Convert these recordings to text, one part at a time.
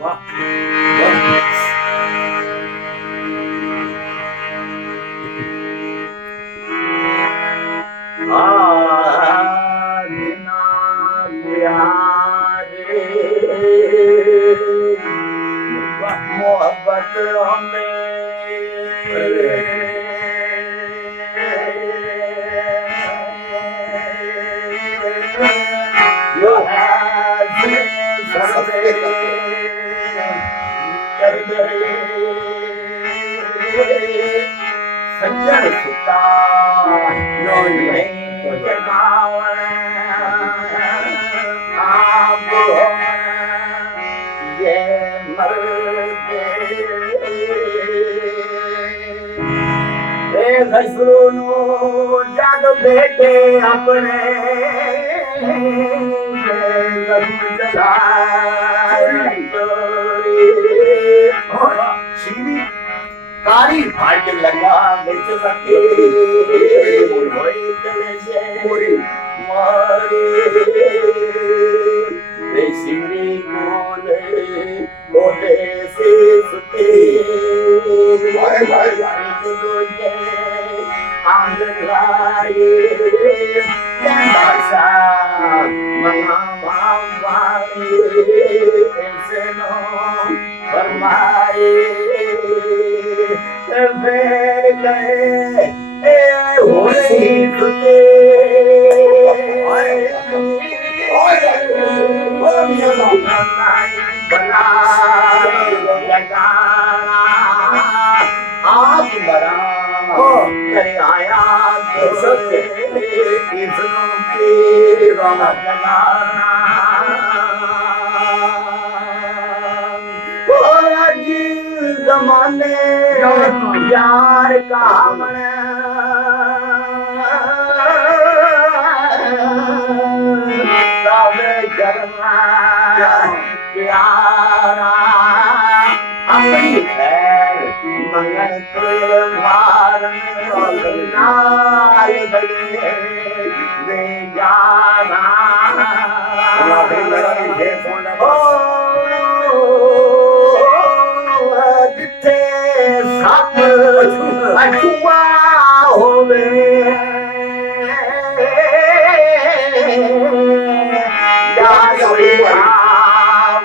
ਵਾਹ ਵਾਹ। बिना प्यारे मोहब्बत हमें जो है सबसे कर गए सज्जन सुता नहीं जगावन आप ये मर्दे सुनो जग बेटे अपने चोरी कारी फाट लगा बिच लगे होई चले जे मारे रे सिरी कोले ओदे से सुते हाय हाय हाय दुजे आंगन लाए कैसा मना मावाए ऐसे नो फरमाए वे गए ए होली सुते बना लगाना आप बरा करे आया तो इसनों की रौनक लगाना जमाने यार का मन तबे करना प्यारा अपनी खैर मंगल के मार नाल बगे वे जाना अछुआ होवे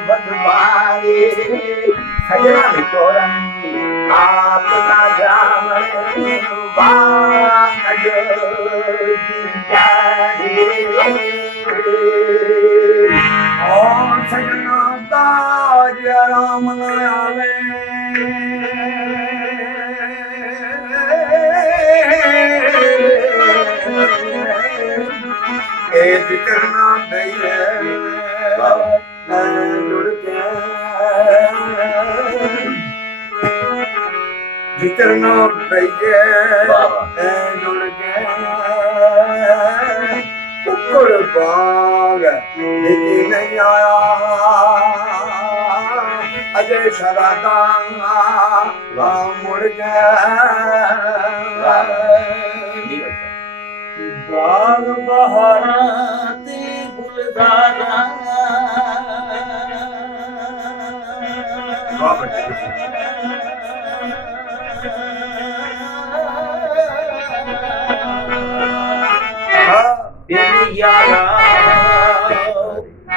बदमारी सजना तोरन आप ना जाने बाज और सजना ताज राम न आवे जितना जुड़ के जितना जुड़ के कुकुर बाग नहीं आया अजय शरादा मुड़ गया बाग बहारा ते गुलदारा यारा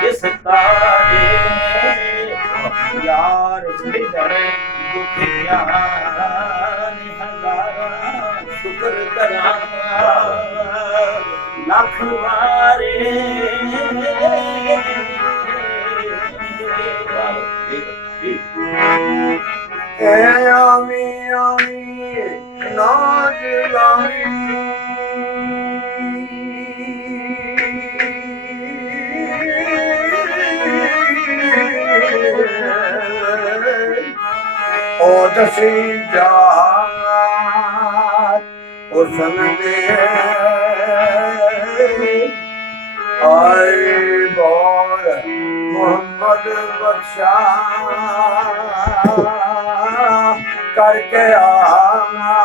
इस तारे यार बिदर दुखिया हजारा शुक्र करा लख वारे आमी आमी नाज लाई ओ दसी जात उसन दे आए बोल मोहम्मद बख्शा करके आना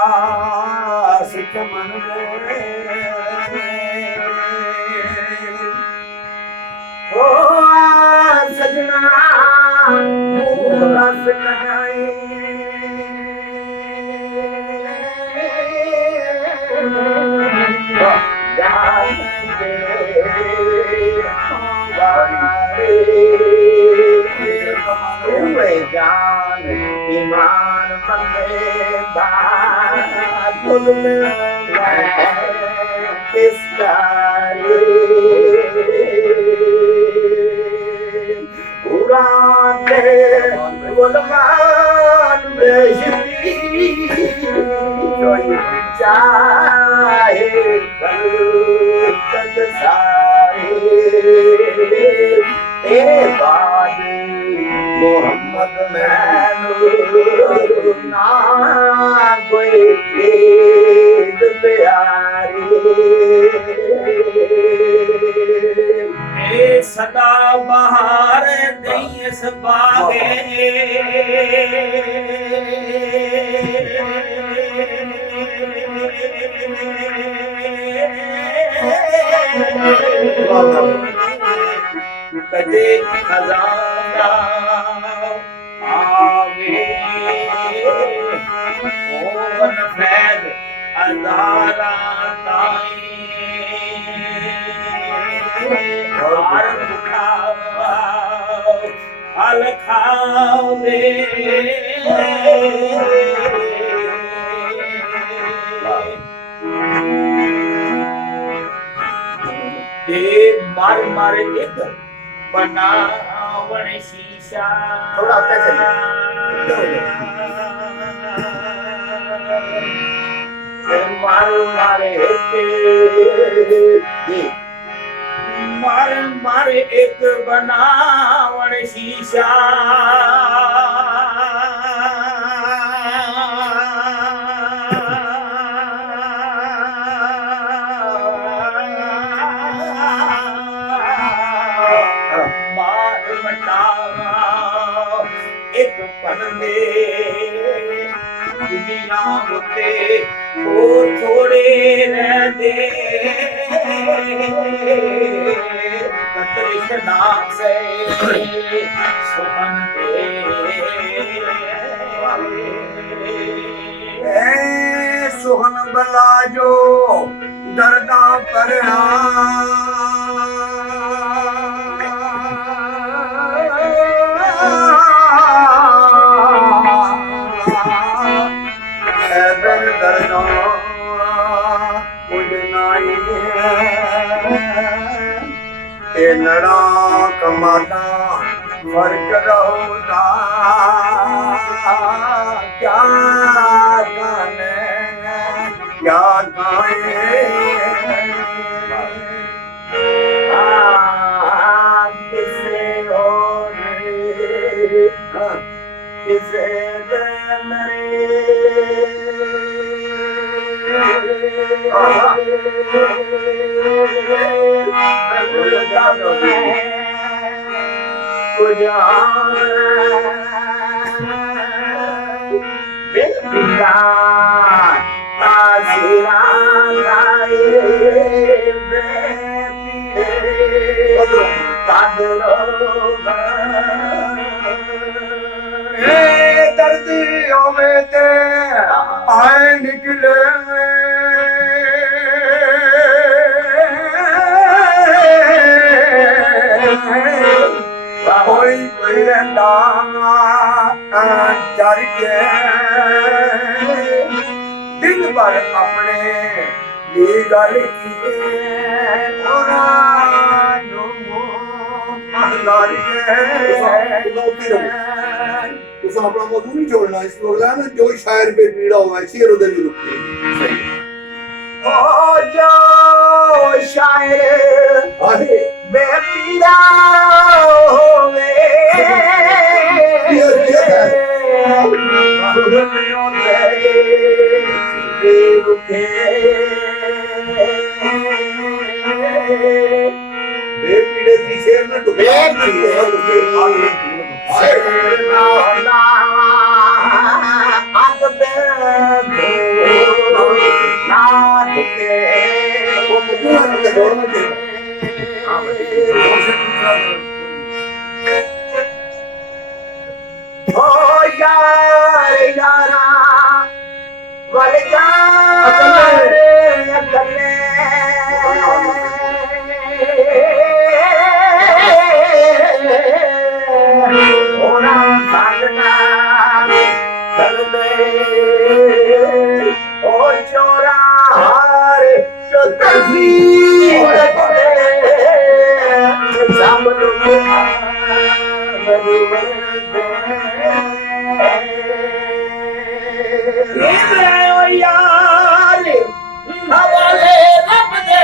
सिख मन ओ सजना जान ईमान बंदे दा कुल मैं किसकारी उराते गुलमान बेशरी चाहे कल सारे तेरे बाद मोहम्मद मैनू ना कोई चीज प्यारी ए सदा बहार नहीं इस बागे कदे खजाना आवे ओवन फैद अदारा ताई हर खावा फल खावे मर मर एक बनावण शीशा थोड़ा मर मर एक बनावण शीशा एक पन्ने दुनिया होते वो थोड़े रहते कतरिश नाम से सुमन दे सुहन बला जो दर्दा करना नड़ा कमाता फर्क रहोदा क्या गाने क्या गाए किसे और किसे दर्दियों में ते आए निकले कोई कोई रहता चढ़ के दिन भर अपने ये गल की तुम अपना मौजू नहीं छोड़ना इस प्रोग्राम में जो शायर पे पीड़ा हुआ है शेर उधर ही रुकते हो जाओ शायर बेपीड़ा होवे बेपीड़े थी शेर में डूबे यार हवाले रब दे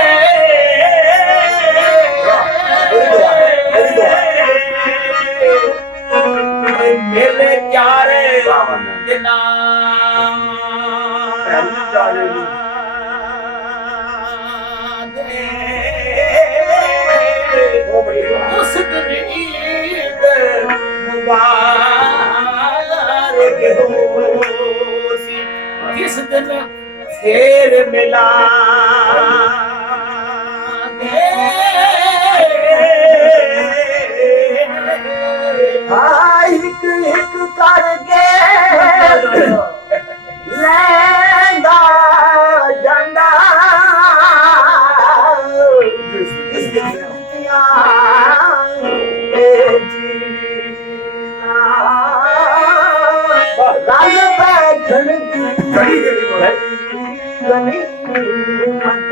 मेले प्यारे जना उस दिन ईद मुबारक हो जिस दिन हेर मिला हिक हिक करके लैंदा जंदा रल बैठन दी गनीमत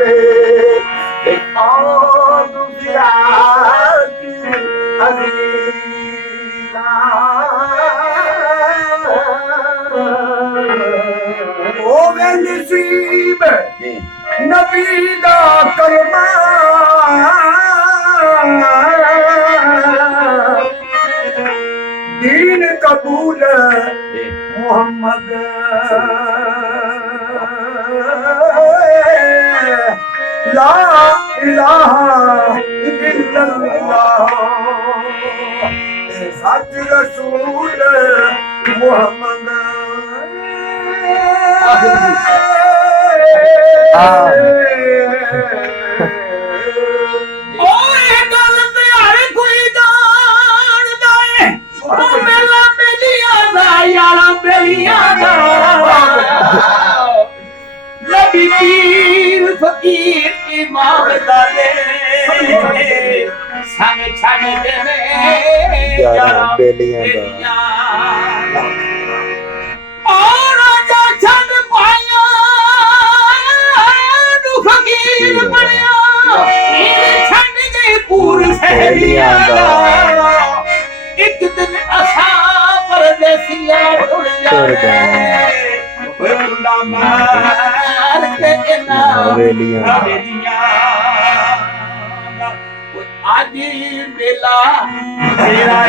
और विराट अजीजा होवे नसीब नबी दा कलमा दीन कबूल मोहम्मद ला इलाहा इल्लल्लाह सच रसूल मोहम्मद नबी पीर फकीर इमाम दादे संग छड़ देवे यारा बेलियां दा और जो छड़ पाया नु फकीर बनया छड़ दे पूर सहलियां दा एक दिन असा परदेसिया उड़ जाए मुंडा मार के ना वेलियां आज मेला तेरा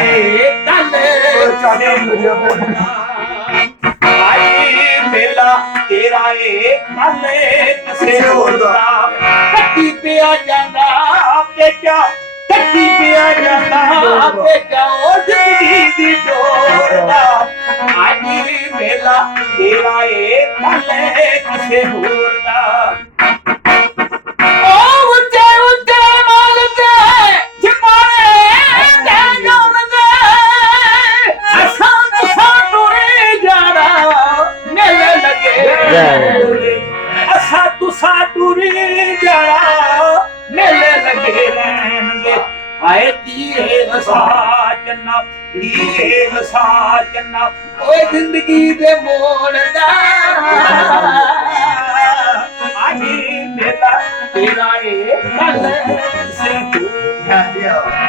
कल आज मेला तेरा कल कसे होता कट्टी पे आ जाना बेटा कट्टी पे आ जाना बेटा ओ जिंदगी दी डोरदा आज मेला तेरा कल कसे होता ओ उते उते माल दे छिपारे दे जान दे असां तुसां टुरे जाना मेले लगे असां तुसां टुरे जाना मेले लगे रहन दे आए तीए वसा चन्ना तीए वसा चन्ना ओए जिंदगी दे मोड़ दा आज मेला तेरा कल से हो गया